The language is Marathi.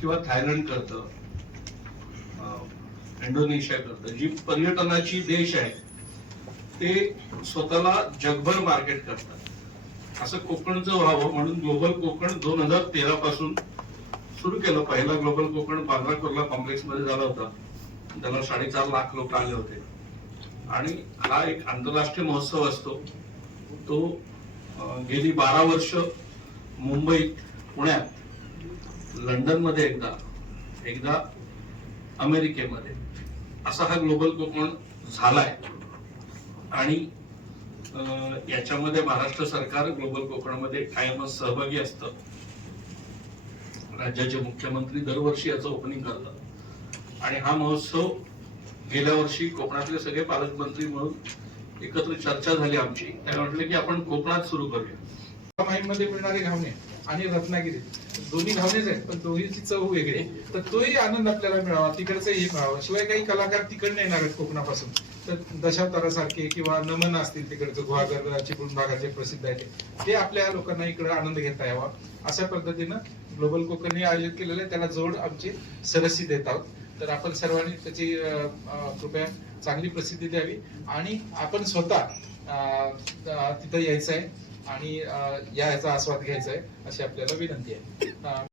किंवा थायलंड करतं, इंडोनेशिया करतं, जी पर्यटनाची देश आहे ते स्वतःला जगभर मार्केट करतात. असं कोकणचं व्हावं म्हणून ग्लोबल कोकण 2013 पासून सुरू केलं. पहिला ग्लोबल कोकण बांद्रा कुर्ला कॉम्प्लेक्स मध्ये झाला होता. त्याला 4.5 लाख लोक आले होते. आणि हा एक आंतरराष्ट्रीय महोत्सव असतो. तो गेली 12 वर्ष मुंबईत, पुण्यात, लंडन मध्ये एकदा अमेरिकेमध्ये असा हा ग्लोबल कोकण झालाय. आणि याच्यामध्ये महाराष्ट्र सरकार ग्लोबल कोकणामध्ये कायमच सहभागी असतं. राज्याचे मुख्यमंत्री दरवर्षी याचं ओपनिंग करतात. आणि हा महोत्सव गेल्या वर्षी कोकणातले सगळे पालकमंत्री म्हणून एकत्र चर्चा झाली आमची. त्याने म्हटले की आपण कोकणात सुरू करूया. माहीममध्ये मिळणारे घावणे आणि रत्नागिरी दोन्ही घावणेच आहेत, पण दोन्हीची चव वेगळी. तर तोही आनंद आपल्याला मिळावा, तिकडचं हे मिळावं. शिवाय काही कलाकार तिकडनं येणार आहेत कोकणापासून, तर दशावतारासारखे किंवा नमन असतील तिकडचं, गुहागर चिपळूण भागाचे प्रसिद्ध आहे ते आपल्या लोकांना इकडे आनंद घेता यावा अशा पद्धतीनं ग्लोबल कोकणने आयोजित केलेलं आहे. त्याला जोड आमची सरसी देत आहोत. तर आपण सर्वांनी त्याची कृपया चांगली प्रसिद्धी द्यावी आणि आपण स्वतः तिथं यायचं आहे आणि याचा आस्वाद घ्यायचा आहे अशी आपल्याला विनंती आहे.